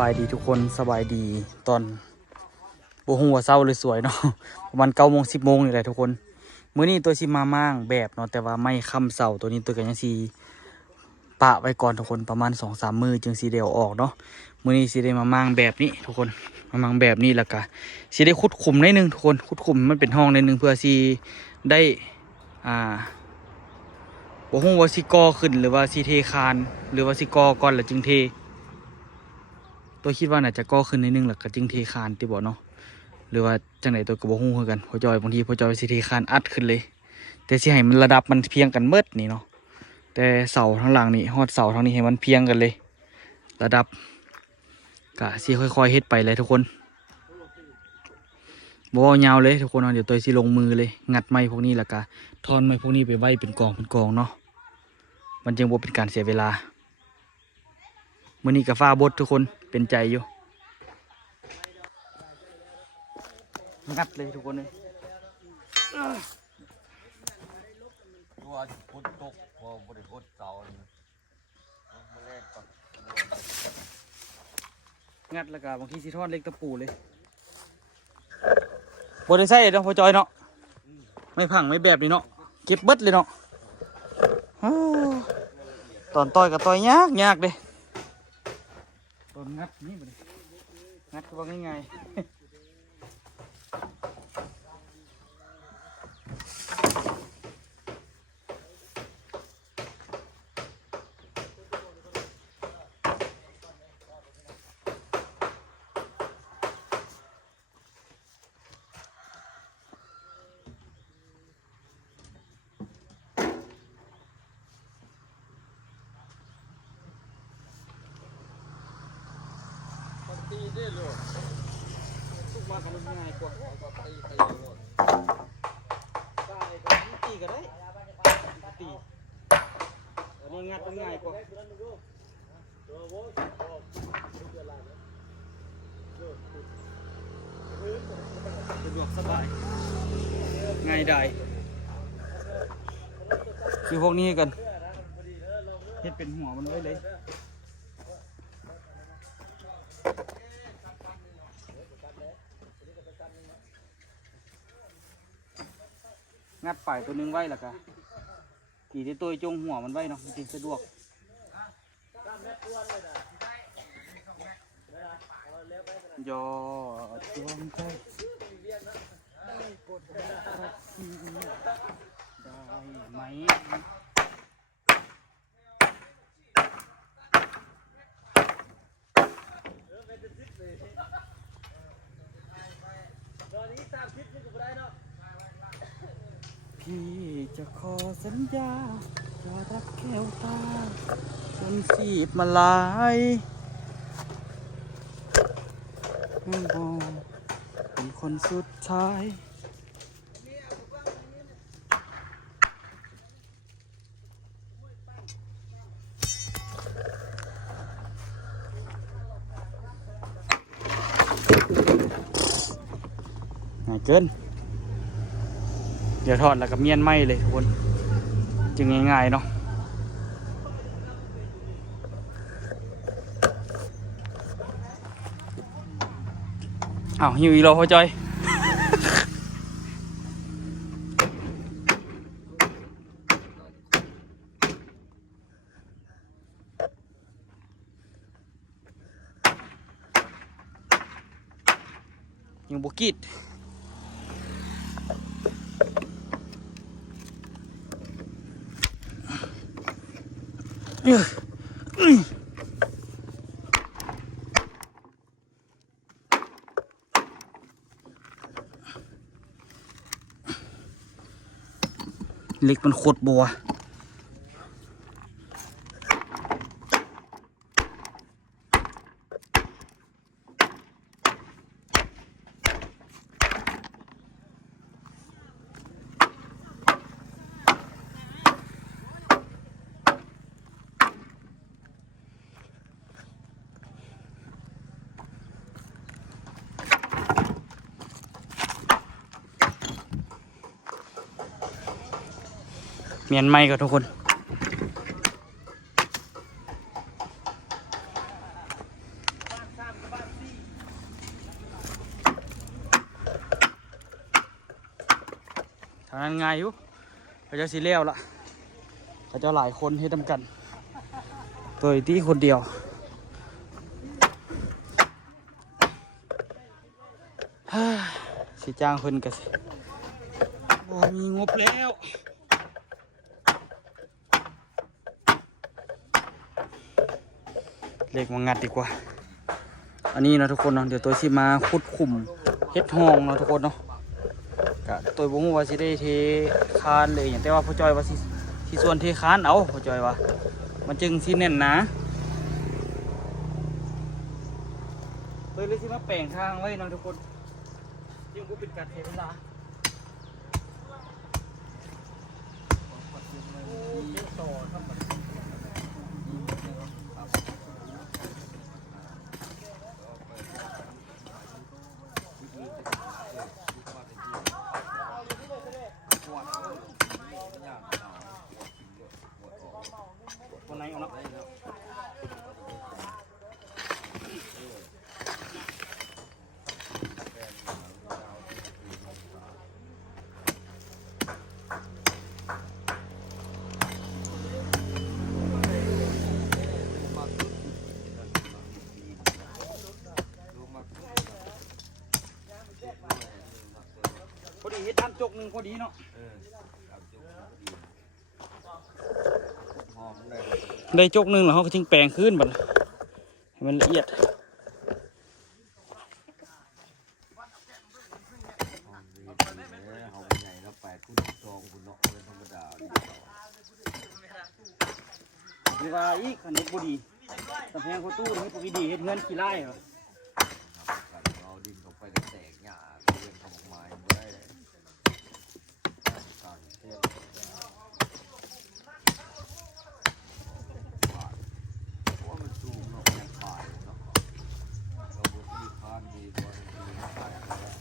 บายดีทุกคนสบายดีตอนบัวหัวเศร้าเลยสวยเนาะประมาณ9 โมง 10 โมงนี่แหละทุกคนมื้อนี้ตัวสิมามั่างแบบเนาะแต่ว่าไม่ค่ำเสาตัวนี้ตัวกันยังสีปะไว้ก่อนทุกคนประมาณ2-3 มื้อจึงสีเดียวออกเนาะมื้อนี้สิได้มามั่างแบบนี้ทุกคนมามั่างแบบนี้แล้วก็สิได้ขุดขุมนิดนึงทุกคนขุดขุมมันเป็นห้องนิดนึงเพื่อสิได้บ่ฮู้ว่าสิก่อขึ้นหรือว่าสิเทคานหรือว่าสิก่อก่อนแล้วจึงเทตัวคิดว่าน่าจะก่อขึ้นนิดนึงแล้วก็จึงเทคานติบ่เนาะหรือว่าจังไหนตัวก็บ่ฮู้คือกันพ่อจอยบางทีพ่อจอยสิเทคานอัดขึ้นเลยแต่สิให้มันระดับมันเพียงกันเบิดนี่เนาะแต่เสาทั้งหลังนี่ฮอดเสาทั้งนี้ให้มันเพียงกันเลยระดับก็สิค่อยๆเฮ็ดไปเลยทุกคนบ่เอายาวเลยทุกคนเดี๋ยวตัวสิลงมือเลยงัดไม้พวกนี้แล้วก็ทอนไม้พวกนี้ไปไว้เป็นกองเนาะมันจึงบ่เป็นการเสียเวลามื้อนี้ก็ฟ้าบดทุกคนเป็นใจอยู่งัดเลยทุกคนเลยตัวฝนตกพอบริโภคเสาเนี่ยมาแรกก่อนงัดแล้วก็บางทีสิทอดเล็กตะปูเลยบ่ได้ใส่เนาะพอจอยเนาะไม่พังไม่แบบนี้เนาะเก็บเบิดเลยเนาะตอนต่อยกับต่อยยากเด้ตอนงัดนี่บ่ได้งัดก็ว่าง่ายๆตีได้เลยทุกมากันง่ายกว่า ตีเลย ได้ก็ตีก็ได้ตีอันนี้งัดมันง่ายกว่าสะดวกสบายง่ายได้คือพวกนี้กันเฮ็ดเป็นหัวมันไว้เลยงัดป่ายตัวนึงไว้แล้วก็กี่ที่ตัวจงหัวมันไว้เนาะมันจะสะดวกยอดจงใจได้กดรับได้ไหมพี่จะขอสัญญาจะรักแก้วตาจนสีบมาลายไม่บอกเป็นคนสุดท้ายง่ายเกินเดี๋ยวทอดแล้วก็เมียนไหมเลยทุกคนจึงง่ายๆเนาะอ้าวหิวอีกแล้วพ่อจอยยังบุกิดเล็กมันโคตรบัวเมียนไหมกับทุกคน ทางนั้นง่ายอยู่เขาจะสิเลี้ยวละเขาจะหลายคนให้ทำกัน ตัวที่คนเดียวสิจ้างเพิ่นกันสิบ่มีงบแล้วเล็กมางัดดีกว่าอันนี้เนาะทุกคนเนาะเดี๋ยวตัวสิมาขุดขุมเฮ็ดห้องเนาะทุกคนเนาะกะตัวบ่ฮู้ว่าสิได้เทคานเลยอย่างแต่ว่าพ่อจอยว่าสิส่วนเทคานเอาพ่อจอยว่ามันจึงสิแน่นหนาเลยสิมาแปลงทางไว้เนาะทุกคนยังบ่เป็นการเสียเวลาต่อทำคนไหนเอาเนาะพอดีเฮ็ดตามจกหนึ่งพอดีเนาะได้จกหนึ่งแล้วเขาก็จึงแปลงขึ้นบัดให้มันละเอียดนี่ว่าอีกขันเฮ็ดบุดีแต่แพงเขาตู้เฮ็ดบุดีเฮ็ดเงินกี่ไร่เหรอเอาดินเข้าไปแตกหญ้าเรื่องของไม้บ่ได้เลยการเทศเพราะว่ามันสูงเนาะแค่ปลายเนาะเราบที่คานดีกว่าที่ปลายแล้ว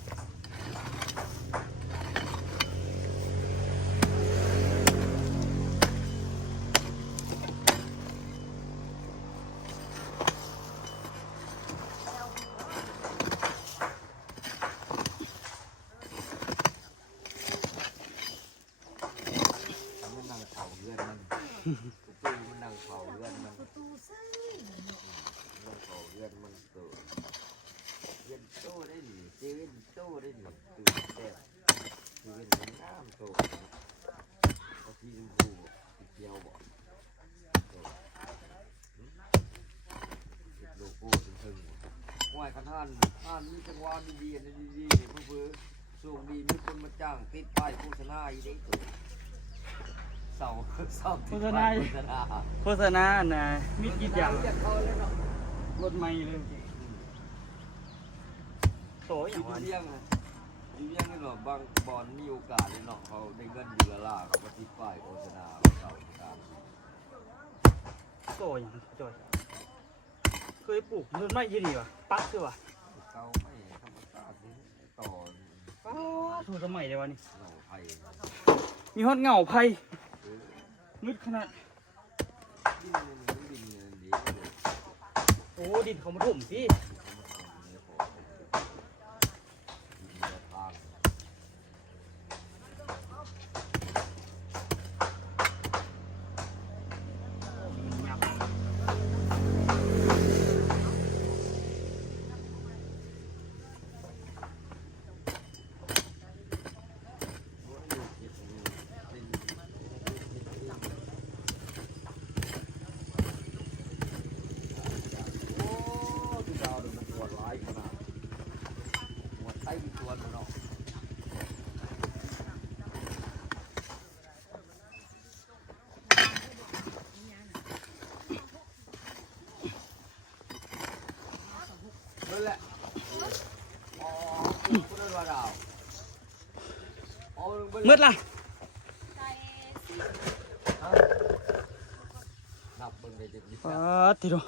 ตู้มันนั่งเผาเลือดมันนั่งเผาเลือดมันเกิดเย็นโตได้หนิเจเวนโตได้หนิตื่นเต้นเจเวนน้ำโตก็ที่ชมพูเขียวบอกโลโก้ถึงๆว่ายกันท่านมีจังหวะดีๆดีๆเพื่อสูงดีมีคนมาจ้างติดป้ายโฆษณาอีกได้ตัวโฆษณานะมีกี่อย่างรถไม่เลยโตอย่างว่าเลี้ยงนี่เนาะบางบอลมีโอกาสเลยเนาะเขาได้เงินเดือนละเขาก็ติดป้ายโฆษณาเขาตามโตอย่างจอยเคยปลูกต้นไม้ยี่ดีวะปักคือวะเขาไม่ธรรมชาตินี่ต่อถูกสมัยเลยวะนี่เหงาไผ่มีฮอดเหงาไผ่มืดขนาดโอ้ดินเขามาถมสินั่นแหละอ๋อพูดเรื่องราวมืดล่ะนับเบิ่งได้จังซี่ทีเดียว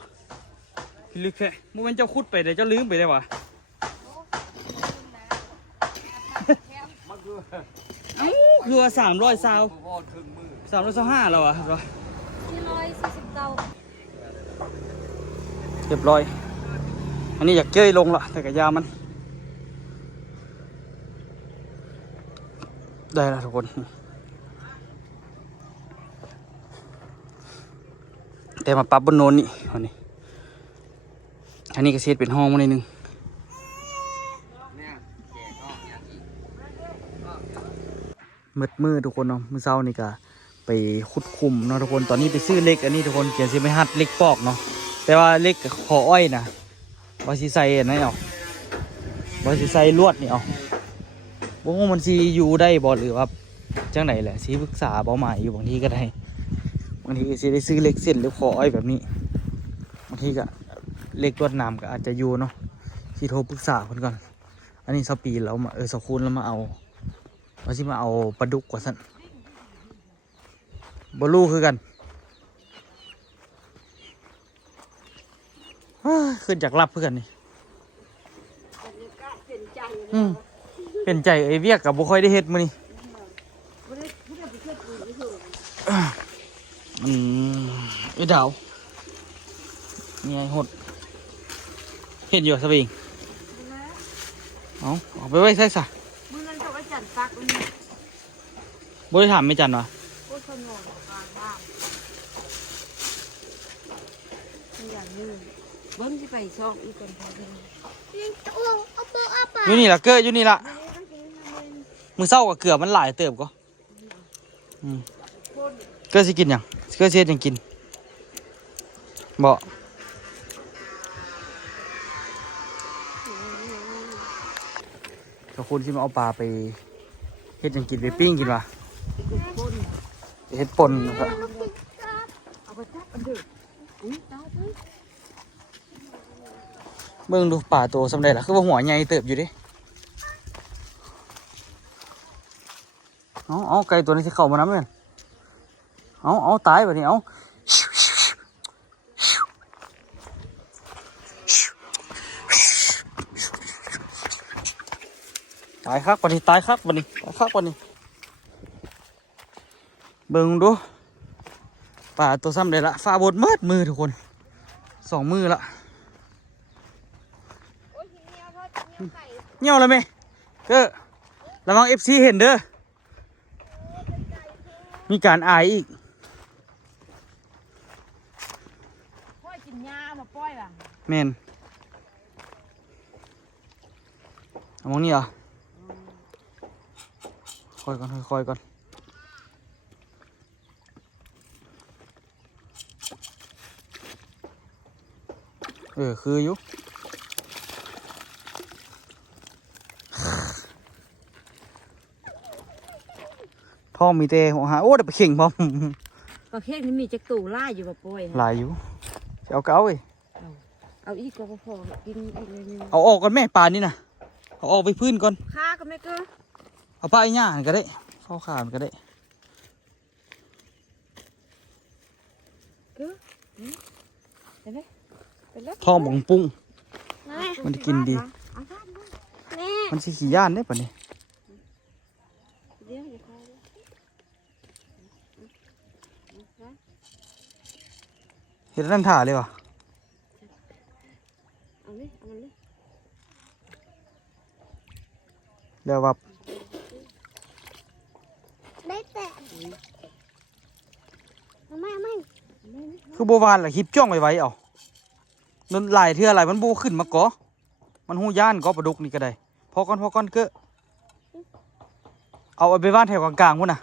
พี่ลึกแค่เมื่อวันเจ้าคุดไปเดี๋ยวเจ้าลืมไปได้วะมันคือคือว่า300 ซาว325แล้วอ่ะ449เรียบร้อยอันนี้อยากเจ้ยลงละแต่กระยามัน ได้แล้วทุกคนแต่มาปรับบนโนนนี่วันนี้อันนี้ก็เซตเป็นห้องมาหน่อยนึงมืดทุกคนเนาะมื้อเช้านี่ก็ไปขุดคุมเนาะทุกคนตอนนี้ไปซื้อเหล็กอันนี้ทุกคนเกี่ยวสิไม่หัดเหล็กปอกเนาะแต่ว่าเหล็กขออ้อยนะว่าสิใส่อันไหนเอาว่าสิใส่ลวดนี่เอาบ่ฮู้มันสิอยู่ได้บ่หรือว่าจังไหนแหละสิปรึกษาเป้าหมายอยู่บางทีก็ได้บางทีก็สิได้ซื้อเหล็กเส้นหรือขออ้อยแบบนี้บางทีก็เหล็กลวดน้ำก็อาจจะอยู่เนาะสิโทรปรึกษาเพิ่นก่อนอันนี้20 ปีแล้วมา20 คูณแล้วมาเอาว่าสิมาเอาปลาดุกกว่าซั่นบ่รู้คือกันขึ้นจากลับเพื่อนนี่เป็นใจไอ้เวียกกับบุค่อยได้เฮ็ดมื้อนี้ไอ้ดาวนี่ไงหดเห็นอยู่สวิงเอาไปไว้ใส่ซะ มึงนั่นก็ว่าจันปักนี่ บ่ได้ถามไม่จันวะ โคตรสงบกลางบ้านอย่างนี้เบิ้งที่ไปซอกอีกคนพอดี อยู่นี่ล่ะเก้ออยู่นี่ล่ะมื้อเช้าก็เกลือมันหลายเติบก็เก้อสิกินหยังเก้อสิเฮ็ดหยังกินบ่ก็คุณสิมาเอาปลาไปเฮ็ดหยังกินไปปิ้งกินวะเฮ็ดป่นนะครับ เอาไปจับอันเดือดตายไป เบิ่งดูป่าโตสำเร็จล่ะคือว่าหัวใหญ่เติบอยู่ดิเอาไก่ตัวนี้สิเข้ามาน้ำเลยเอาตายแบบนี้เอาตายคักวันนี้ตายคักวันนี้เบิ่งดูป่าตัวซ้ำเร็จละฟ้าบดมืดมือทุกคน2 มือละเงี้ยวเลยไหมก็ระวัง FC เห็นเด้อมีการอายอีก พ่อกินยามาป้อยล่ะ แมนเอามองนี่เหรอคอยก่อนคืออยู่ท้องมีเตะหัวหาโอ้เดี๋ยวไปเข่งพร้อม ประเภทนี้มีจักตู่ล่าอยู่กับป้อย หลายอยู่จะเอาเก้าเว้ย เอาอีกก็พอกินอีกเลยนึง เอาออกก่อนแม่ปลานี่นะเอาออกไปพื้นก่อน ข้าก็ไม่ก็ เอาปลาไอ้ย่าก็ได้เข้าขามันก็ได้ ก็ไปเลยไปเลย ท้องบงปุ้งมันจะกินดี เอาบ้านมา มันสิขี้ย่านได้ปะนี่ เดี๋ยวอย่าเข้า เห็ดนั่นถ่าเลยวะ เอาเลยเอามันเลย เดี๋ยวแบบ ได้แต่ไม่ คือโบวานแหละคลิปจ้องไว้เอาโดนหลายเทื่อหลายมันโบขึ้นมาก่อมันหูย่านก็ปลาดุกนี่ก็ได้พอก่อนเกอะเอาไปบ้านแถวกลางๆพุ่นน่ะ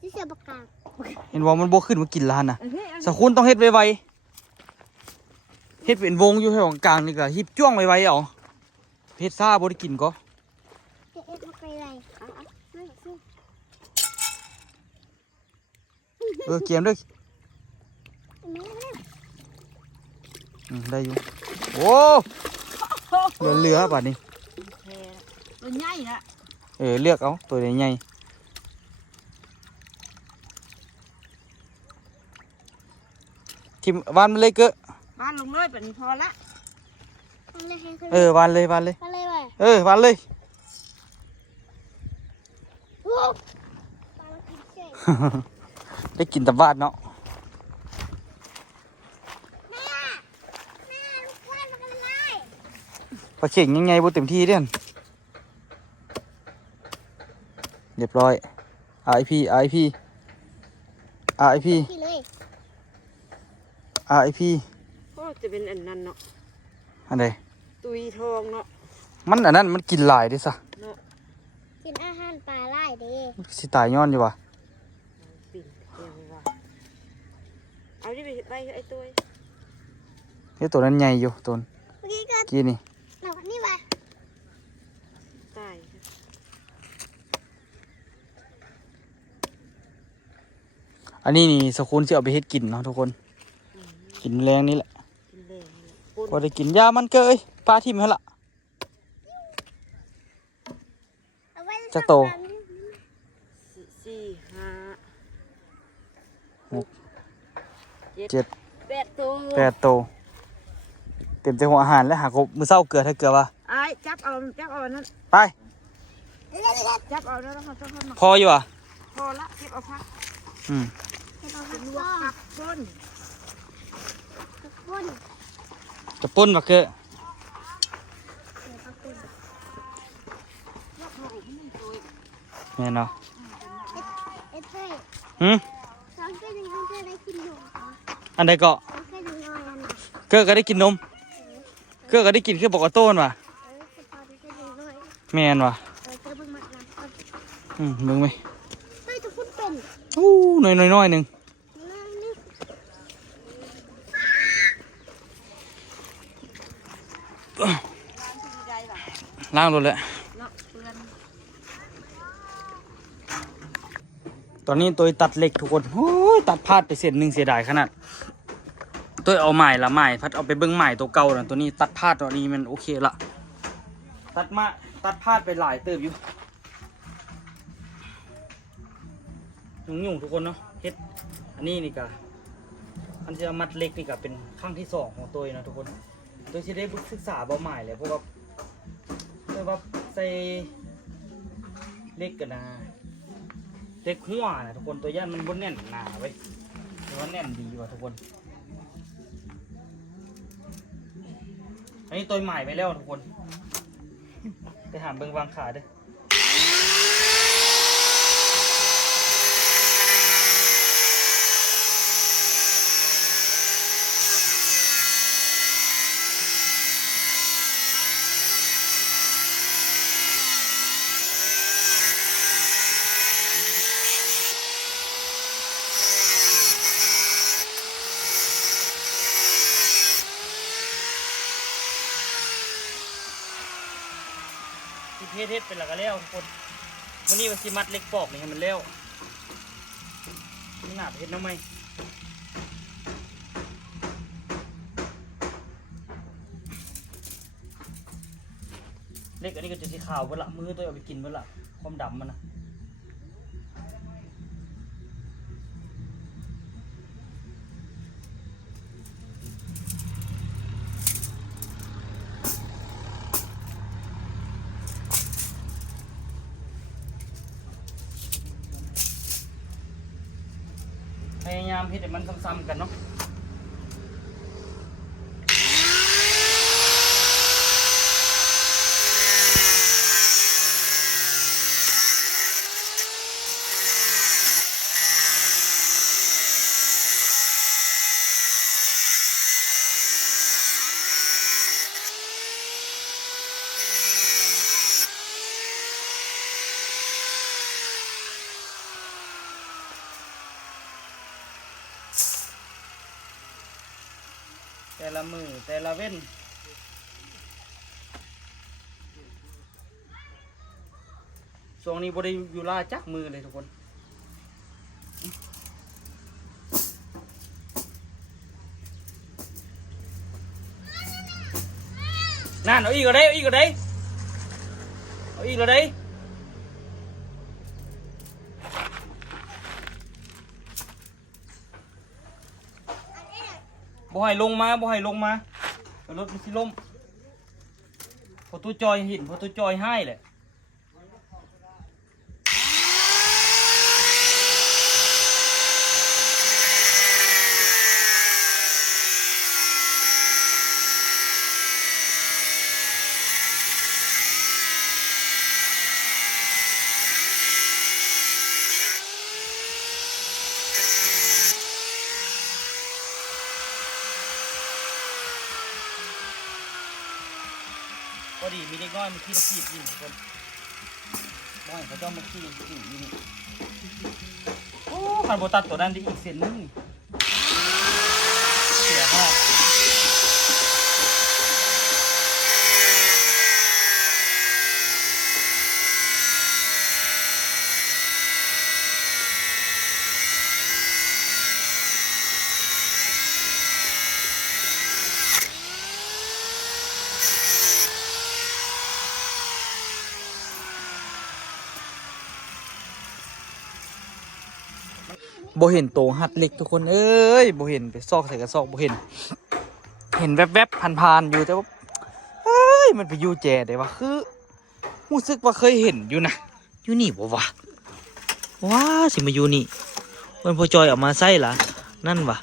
ที่เสียบกา เห็นว่ามันโบขึ้นมากินล้านน่ะ เอาเลยเอา สกุลต้องเฮ็ดไวๆเฮ็ดเป็นวงอยู่แถวกลางๆนี่ก็ฮิบจ้วงไว้เอาเฮ็ดซ่าบ่ได้กินก็ จะเอ็ดมาไปไรไม่ เกียมด้วย ไม่ ได้อยู่โอ้เหลือป่ะนี่ แพ้ตัวใหญ่ละ เลือกเอาตัวใหญ่ทิมวานมันเลยเกอะ บ้านลงเลยแบบนี้พอละ วานเลย อะไรไป วานเลย โอ้ปลากินเฉย ได้กินแต่บ้านเนาะ แม่ลูกว่านมันอะไร ปลาเข่งยังไงบ่เต็มที่เด่น รียบร้อย RIP RIP RIP พี่เลย RIP ก็จะเป็นอันนั้นเนาะ อันใด ตุยทองเนาะ มันอันนั้นมันกินหลายเดิซะ เนาะ กินอาหารปลาไล่เด้ มันสิตายย้อนอยู่ว่ะ ปิ่นเดียวว่าเอาที่ไปไว้ไอ้ตัว เฮ้ยตัวนั้นใหญ่อยู่ตัว เมื่อกี้ก็ กี้นี่ เรานี่วะ ตาย อันนี้นี่สกุลสิเอาไปเฮ็ดกินเนาะทุกคน กินแรงนี่แหละ กินแรงเลยปน พอได้กินยามันเกยปลาทิ่มหั่นล่ะ เอาไว้ จักโต สี่ห้า หกเจ็ด 8 ตัว 8โตวเต็มใจหัวอาหารแล้วหากบมื้อเช้าเกลือถ้าเกลือว่า ไอ้จับเอานั่น ไป จับเอาแล้วนะคะจับเอา พออยู่อ่ะ พอละเก็บเอาพัก อืม เรา เป็นล ล ว ว ก ก ผักต้น ปุ้น จะป่นบักเกอ แม่นเนาะ เอ้ยเต้ย หืม สองเต้ยยังเต้ยได้กินอยู่เหรอ อันใดก็ สองเต้ยยังน้อยอันน่ะ เกอก็ได้กินนม เกอก็ได้กินคือบอกว่าโต้นว่ะ สปอร์ตเต้ยยังน้อย แม่นว่ะ เต้ยเบิ่งมาน้ำก่อน เบิ่งไหม เต้ยจะพูดเป็น อู้น้อยหนึง นั่นนี่ ล้างรถแล้ว เนาะเปื้อน ตอนนี้ตัวตัดเหล็กทุกคนโอ้ยตัดพลาดไปเส้นหนึ่งเสียดายขนาดตัวเอาใหม่ละใหม่พัดเอาไปเบิ้งใหม่ตัวเก่านะตัวนี้ตัดพลาดตัวนี้มันโอเคละตัดพลาดไปหลายเติบอยู่ยุ่งทุกคนเนาะเฮ็ดอันนี้นี่กะอันจะมัดเหล็กนี่กะเป็นครั้งที่สองของตัวนะทุกคนตัวที่ได้ศึกษาเบาใหม่เลยเพราะว่าใส่เหล็กกันนะ เด็กหัวนะทุกคนตัวย่านมันบนแน่นหนาไว้แต่ว่าแน่นดีว่ะทุกคน อันนี้ตัวใหม่ไปแล้วทุกคนไปหาเบิ่งวางขาเด้อที่เทศเป็นหลักแล้วทุกคนวันนี้มันสิมัดเล็กปอกนี่ให้มันแล้วนี่หนาเพชรน้ำไหมเล็กอันนี้ก็จะสีขาวเวลามือตัวเอาไปกินเวลาความดำมันนะพยายามเฮ็ดให้มันซ้ำๆกันเนาะแต่ละมือแต่ละเว้นช่วงนี้บ่ได้อยู่ล่าจักมือเลยทุกคนนั่นเอาอีกก็ได้เอาอีกก็ได้เอาอีกก็ได้บ่ให้ลงมาบ่ให้ลงมารถมันสิล้มพอตู้จอยเห็นพอตู้จอยให้แหละ อดีมีเด็กน้อยมันขี่รถขีดอยู่ทุกคนบ่อยเขาต้องมาขี่อยู่นี่โอ้คันโบตัดตัวนั้นได้อีกเส้นนึงเสียขนาดบ่เห็นโตหัดเหล็กทุกคนเอ้ยบ่เห็นไปซอกใส่กระซอกบ่เห็นแวบๆผ่านๆอยู่แต่ว่าเอ้ยมันไปอยู่แจได้วะคือรู้สึกว่าเคยเห็นอยู่นะอยู่นี่บ่วะว้าสิมาอยู่นี่มันพอจอยออกมาใส่ล่ะนั่นวะ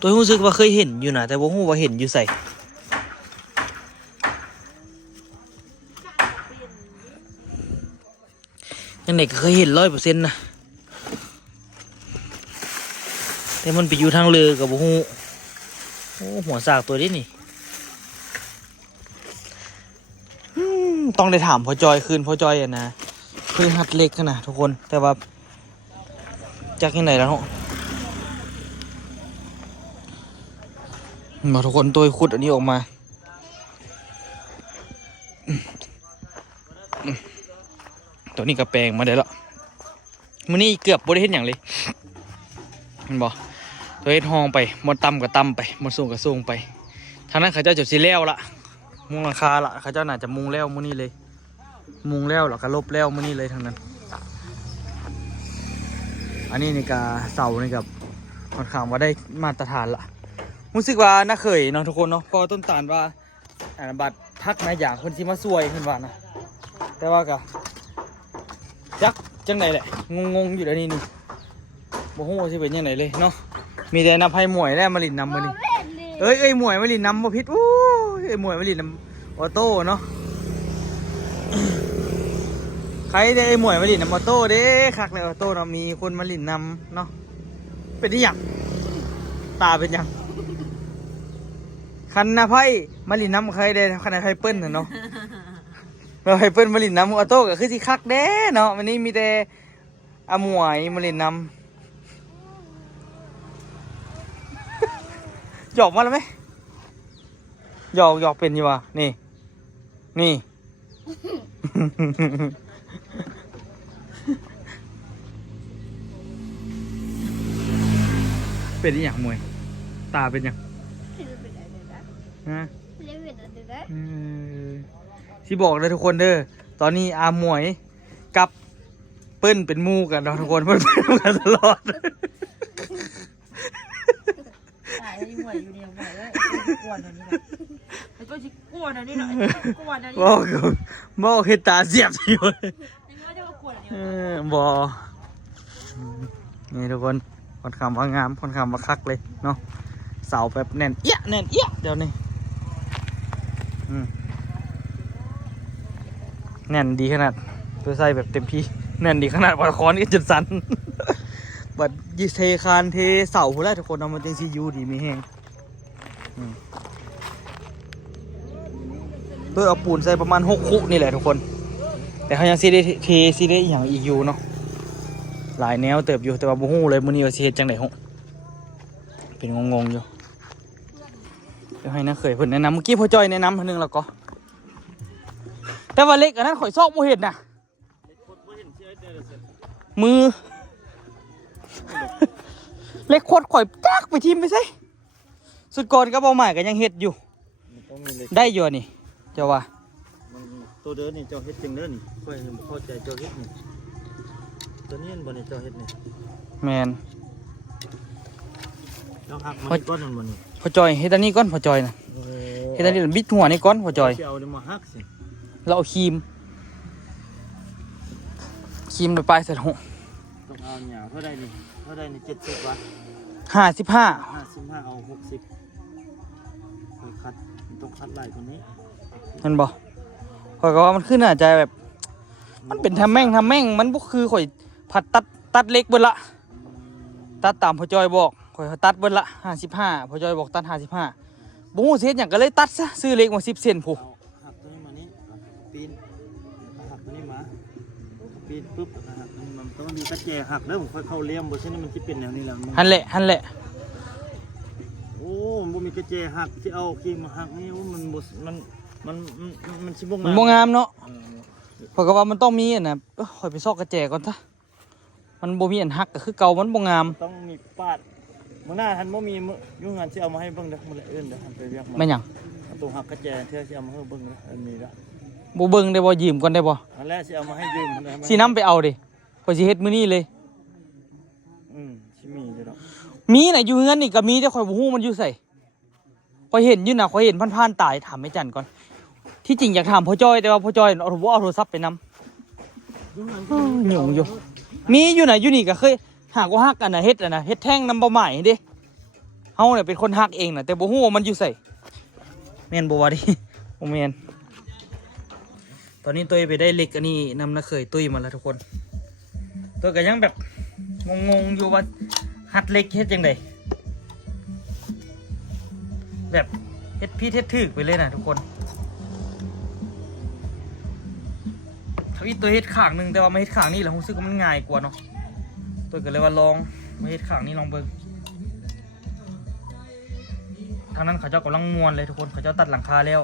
ตัวรู้สึกว่าเคยเห็นอยู่นะแต่บ่ฮู้ว่าเห็นอยู่ใส่ยังไงก็เคยเห็น100%นะแต่มันไปอยู่ทางเรือกับบ่ฮู้โอ้หัวสากตัวนี้นี่ต้องได้ถามพ่อจอยคืนพ่อจอยอ่ะนะคือหัดเล็กขนาดทุกคนแต่ว่าจากยังไงแล้วเนาะมาทุกคนตัวขุดอันนี้ออกมาตัวนี้กระแปลงมาได้แล้วมื้อนี้เกือบบ่ได้เห็นอย่างเลยมันบอกตัวเฮ็ดห้องไปหมดต่ำกับต่ำไปหมดสูงกับสูงไปทางนั้นเขาเจ้าจะสิแล้วละมุงหลังคาละเขาเจ้าน่าจะมุงแล้วมื้อนี้เลยมุงแล้วแล้วก็ลบแล้วมื้อนี้เลยทางนั้นอันนี้นี่ก็เสานี่กับค่อนข้างว่าได้มาตรฐานละรู้สึกว่าน่าเคยเนาะทุกคนเนาะพอต้นตาลว่าบัตรพักนะอย่างคนที่มาซวยขึ้นว่านะแต่ว่าก็จักจังไหนแหละงงอยู่เดี๋ยวนี้นี่บ่ฮู้สิเป็นยังไงเลยเนาะมีแต่นำไผหมวยแล้วมาลินนำมื้อนี้เอ้ยหมวยมาลินนำบ่ผิดอู้ยหมวยมาลินนำออโต้เนาะใครได้หมวยมาลินนำออโต้เด้คักเลยออโต้เนาะมีคนมาลินนำเนาะเป็นที่หยังตาเป็นหยังคันนะไผมาลินนำใครได้คันใครเปิ้นน่ะเนาะเราให้เปิ้นมาลินนำออโต้ก็คือสิคักเด้เนาะวันนี้มีแต่อาหมวยมาลินนำหยอกมาแล้วไหมหยอกเป็นอยู่วะนี่ เป็นอย่างมวยตาเป็นอย่างฮะที่บอกเลยทุกคนเด้อตอนนี้อามวยกับเปิ้ลเป็นมู่กันเนาะทุกคนเปิ้ลเป็นกันตลอดตายอยู่หวยอยู่เดียวหวยเลยกวนอันนี้นะไอ้ตัวชิกวนอันนี้หน่อยกวนอันนี้บอกเห็นตาเสียบอยู่เลย ไอ้ว่าจะมากวนอันนี้ บอนี่ทุกคนค่อนข้างว่างามค่อนข้างว่าคักเลยเนาะเสาแบบแน่นเอี้ยเดี๋ยวนี้แน่นดีขนาดตัวใส่แบบเต็มที่แน่นดีขนาดวัดคอนนี่จนสั่นบัดยีเทคานเทเสาหัวแรกทุกคนเอามาเต็งซียูดีมีแห้งเพื่อเอาปูนใส่ประมาณ6 คุนี่แหละทุกคนแต่เขายังซีได้เทซีได้อย่างอีกอยู่เนาะหลายแนวเติบอยู่แต่ว่าบูฮู้เลยมื้อนี้ว่าสิเฮ็ดจังได๋ฮะเป็นงงๆอยู่เดี๋ยวให้นะเคยเพิ่นแนะนำเมื่อกี้พ่อจ้อยแนะนำเพิ่นนึงแล้วก็แต่ว่าเล็กอันนั้นข่อยซอกบ่เห็นน่ะมือเล็กโคตรข่อยจักไปทิ่มไปซิสุดก่อนก็บ่ใหม่ก็ยังเฮ็ดอยู่ได้อยู่นี่เจ้าว่าตัวเดินนี่เจ้าเฮ็ดจริงเด้อนี่ค่อยเข้าใจเจ้าเฮ็ดนี่ตัวนี้มันบ่นี่เจ้าเฮ็ดนี่แม่นเจ้าหักมันก้อนมันบ่นี่พ่อจอยเฮ็ดอันนี้ก่อนพ่อจอยน่ะเฮ็ดอันนี้บิดหัวนี่ก่อนพ่อจอยเอานี่มาหักสิเราเอาครีมไปปลายใส่ถุงต้องเอาหยาเท่าใดนี่70บาท55เอา60คัดต้องคัดหลายตัวนี้มันบ่ข่อยก็ว่ามันขึ้นอาจจะแบบมันเป็นทำแม่งมันบ่คือข่อยผัดตัดเล็กเบิดละตัดตามพ่อจอยบอกข่อยตัดเบิดละ55พ่อจอยบอกตัด55 บ่ฮู้สิเฮ็ดหยังก็เลยตัดซะซื้อเหล็กมา10 เซนพู เอาหักตัวนี้มานี่ปีนหักตัวนี้มาปีนปุ๊บหักมันต้องมีกระแจหักแล้วผมค่อยเข้าเลี่ยมบ่ใช่นี่มันสิเป็นแนวนี้แล้ว หั่นแหละ โอ้มันบ่มีกระแจหักที่เอาครีมมาหักนี่โอ้มันบ่มันสิบ่งาม มันบ่งามเนาะ เออ เพราะว่ามันต้องมีอันน่ะข่อยไปซอกกระแจก่อนซะมันบ่มีอันหักก็คือเก่ามันบ่งาม ต้องมีปาดมื้อหน้าทันบ่มีมื้ออยู่งานสิเอามาให้เบิ่งเด้อมื้อละเอิ้นเด้อทันไปเรียกมา แม่นหยัง เอาตัวหักกระแจเทื่อสิเอามาให้เบิ่งเด้ออันนี้ละ บ่เบิ่งได้บ่ยืมก่อนได้บ่ อันแรกสิเอามาให้ยืมนะ สินำไปเอาดิข่อยสิเฮ็ดมื้อนี้เลย สิมีอยู่ดอก มีน่ะอยู่เฮือนนี่ก็มีแต่ข่อยบ่ฮู้มันอยู่ไสข่อยเห็นอยู่น่ะข่อยเห็นผ่านๆตายถามแม่จันก่อนที่จริงอยากถามพ่อจ้อยแต่ว่าพ่อจ้อยเอาโทรศัพท์ไปนำหยุ่งอยู่มีอยู่น่ะอยู่นี่ก็เคยหากว่าฮักอันน่ะเฮ็ดอันน่ะเฮ็ดแท่งนำบ่ใหม่เด้เฮาเนี่ยเป็นคนฮักเองน่ะแต่บ่ฮู้ว่ามันอยู่ไสแม่นบ่ว่าดิ บ่แม่นตอนนี้ตุ้ยไปได้เหล็กอันนี้นำนะเคยตุ้ยมาแล้วทุกคนตัวก็ยังแบบงงๆอยู่ว่าหัดเหล็กเฮ็ดจังไดแบบเฮ็ดผิดเฮ็ดถูกไปเลยนะทุกคนเขาอีตัวเฮ็ดข้างหนึงแต่ว่ามาเฮ็ดข้างนี้แหละรู้สึกว่ามันง่ายกว่าเนาะตัวก็เลยว่าลองมาเฮ็ดข้างนี้ลองเบิ่งทางนั้นเขาเจ้ากำลังม่วนเลยทุกคนเขาเจ้าตัดหลังคาแล้ว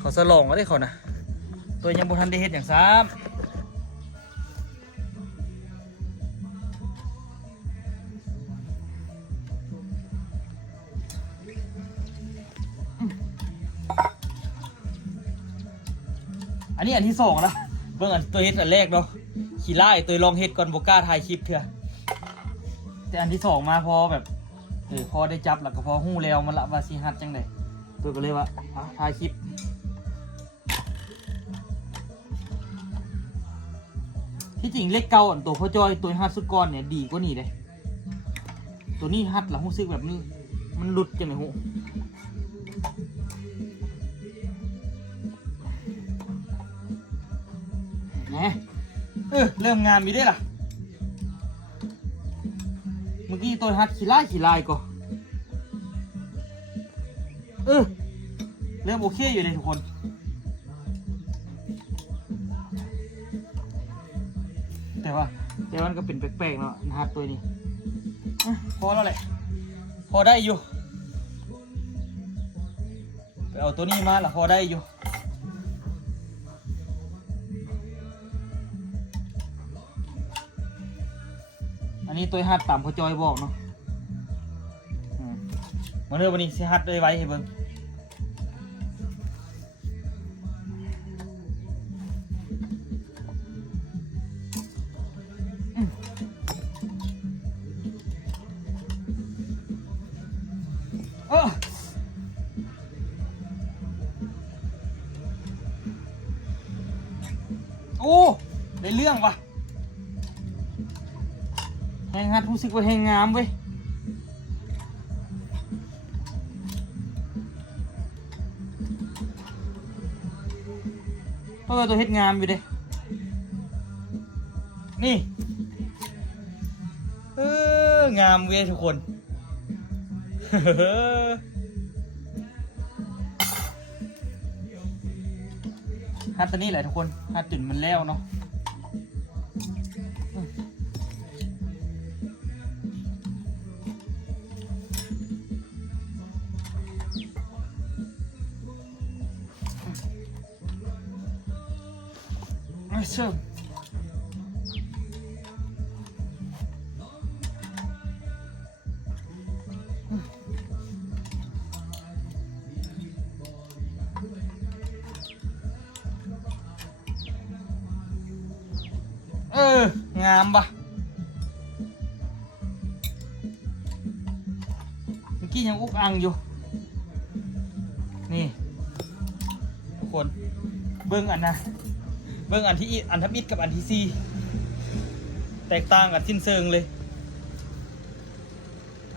เขาสลองก็ได้เขานะตัวยังบ่ทันได้เฮ็ดอย่างซ้ำอันนี้อันที่สองละเบิ่งอันตัวเฮ็ดอันแรกเนาะขี่ไล่ตัวลองเฮ็ดก่อนบ่กล้าถ่ายคลิปเถอะแต่อันที่สองมาพอแบบพอได้จับแล้วก็พอฮู้แล้วมันละว่าสิฮัดจังไดตัวก็เลยว่าถ่ายคลิปที่จริงเล็กเก่าอันตัวพ่อจอยตัวฮัดสุดก้อนเนี่ยดีกว่านี้เลยตัวนี้ฮัดแล้วรู้สึกแบบนี้มันหลุดจังได๋ฮู้แหมเริ่มงามอยู่ได้ล่ะเมื่อกี้ตัวฮัดขี้ลายก่อนเริ่มโอเคอยู่เลยทุกคนแต่ว่ามันก็เป็นแปลกๆเนาะฮัดตัวนี้พอแล้วแหละพอได้อยู่ไปเอาตัวนี้มาละพอได้อยู่อันนี้ตัวฮัดต่ำพอจอยบอกเนาะมาเรื่องวันนี้สิฮัดได้ไว้ให้เบิ่งโอ้ได้เรื่องว่ะแหงฮัดรู้สึกว่าแหงงามเว้ยเพราะว่าตัวเฮ็ดงามอยู่เด้นี่งามเว้ยทุกคน ฮัดตัวนี้แหละทุกคนฮัดจนมันแล้วเนาะเชิญงามปะเมื่อกี้ยังอุกอังอยู่นี่ทุกคนเบิ้งอันนะเบิ้งอันที่อันทับอิดกับอันที่ซีแตกต่างกันสิ้นเชิงเลย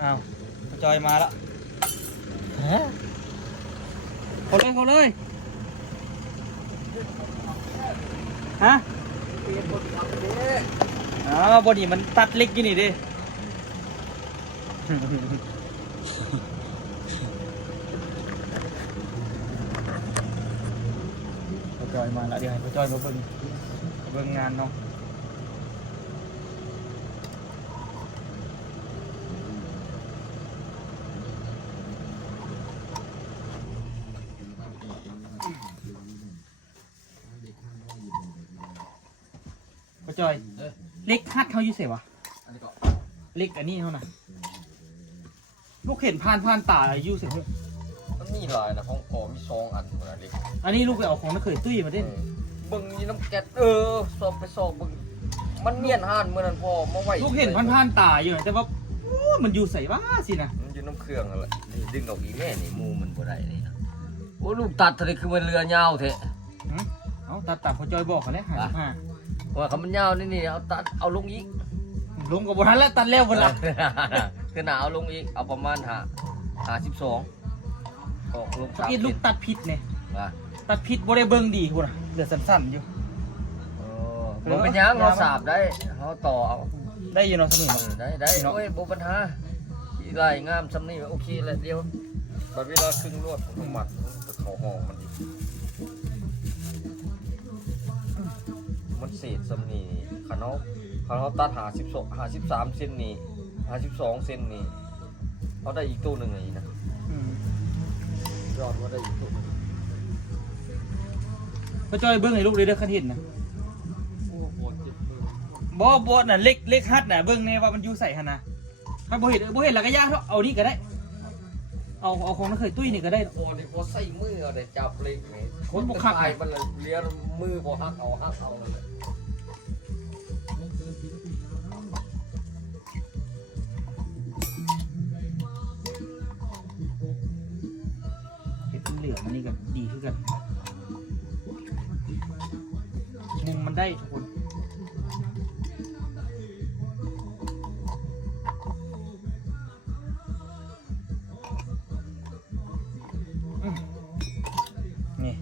อ้าวจอยมาแล้วเขาเลยฮะบอดี้มันตัดเล็กกี่นี่ดิ จอยมาแล้วเดี๋ยวให้พ่อจอยมาเบิ่งงานเนาะพ่อจอยเล็กฮัดเขาอยู่เสวะ อันนี้ก็ เล็กอันนี้เขานะลูกเห็นผ่านตาอยู่เสวะ มันมีหลายนะของพอมี2อันเวลาเล็ก อันนี้ลูกไปเอาของนักเคยตุ้ยมาเด่น เบิ่งนี่น้ำแก๊สสอบไปสอบเบิ่งมันเมียนห่านเมื่อนั้นพอมาไว้ ลูกเห็นผ่านตาอยู่นะแต่ว่าโอ้มันอยู่ใส่ว่าสินะ มันอยู่น้ำเครื่องนั่นแหละนี่ดึงออกอีแม่นี่มูมันบ่ได้นี่นะโอ้ลูกตัดทะเลคือมันเรือยาวแท้ เอาตัดพ่อจอยบอกเขาแล้ว55 ว่าคำมันยาวนี่เอาตัดเอาลงอีก ลงกับบทันแล้วตัดแล้วเวลา คือหนาเอาลงอีกเอาประมาณ52ออกลง3 อีลูกตัดผิดเนี่ย ว่า ตัดผิดบ่ได้เบิ่งดีพุ่นน่ะเหลือสั้นๆอยู่ บ่เป็นหยังเราสาบได้เขาต่อเอา ได้อยู่เนาะสมิง ได้โอ้ยบ่ปัญหาอีไรงามซำนี่โอเคแล้วเดียวบัดเวลาครึ่งรวดมันมัดมันเข้าห้องมันอีกมันเศษซำนี่คันเขาตัด53เซนนี่52เซนนี่เขาได้อีกตัวหนึงอีกนะยอดว่าได้อีกตัวหนึง พ่อจอยเบิ่งให้ลูกเลยเด้อคันเห็นนะ โอ้โหเจ็บมือ บ่น่ะเล็กฮัดน่ะเบิ่งแน่ว่ามันอยู่ใส่หั่นน่ะถ้าบ่เห็นแล้วก็ยากเนาะเอานี่ก็ได้เอาของนักเคยตุ้ยนี่ก็ได้ โอ้นี่พอใส่มือเอาได้จับเล็กนี่ คนบ่คัก ตายมันเลยเลี้ยมือบ่ฮักเอาเลย เห็ดเหลืองอันนี้ก็ดีคือกันมุมมันได้ทุกคนนี่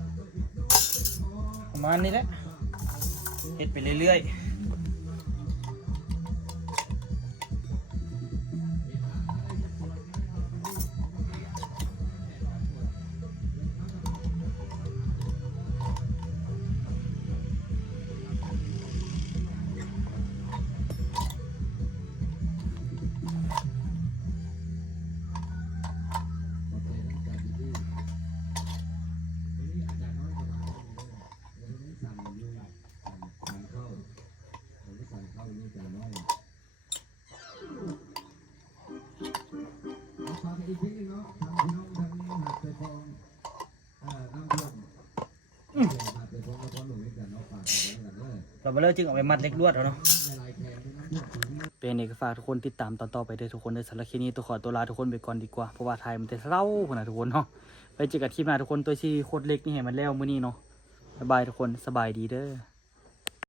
ประมาณนี้แหละเห็ดไปเรื่อยๆเราไปเลิกจึงเอาไปมัดเล็กลวดแล้วเนาะเป็นเอกฝากทุกคนติดตามตอนต่อไปด้วยทุกคนในสารคดีนี้ตัวขอตัวลาทุกคนไปก่อนดีกว่าเพราะว่าไทยมันจะเศร้าขนาดทุกคนเนาะไปเจอกันคลิปหน้าทุกคนตัวซีโคตรเล็กนี่เห็นมันแล้วมื้อนี้เนาะบ๊ายบายทุกคนสบายดีเด้อ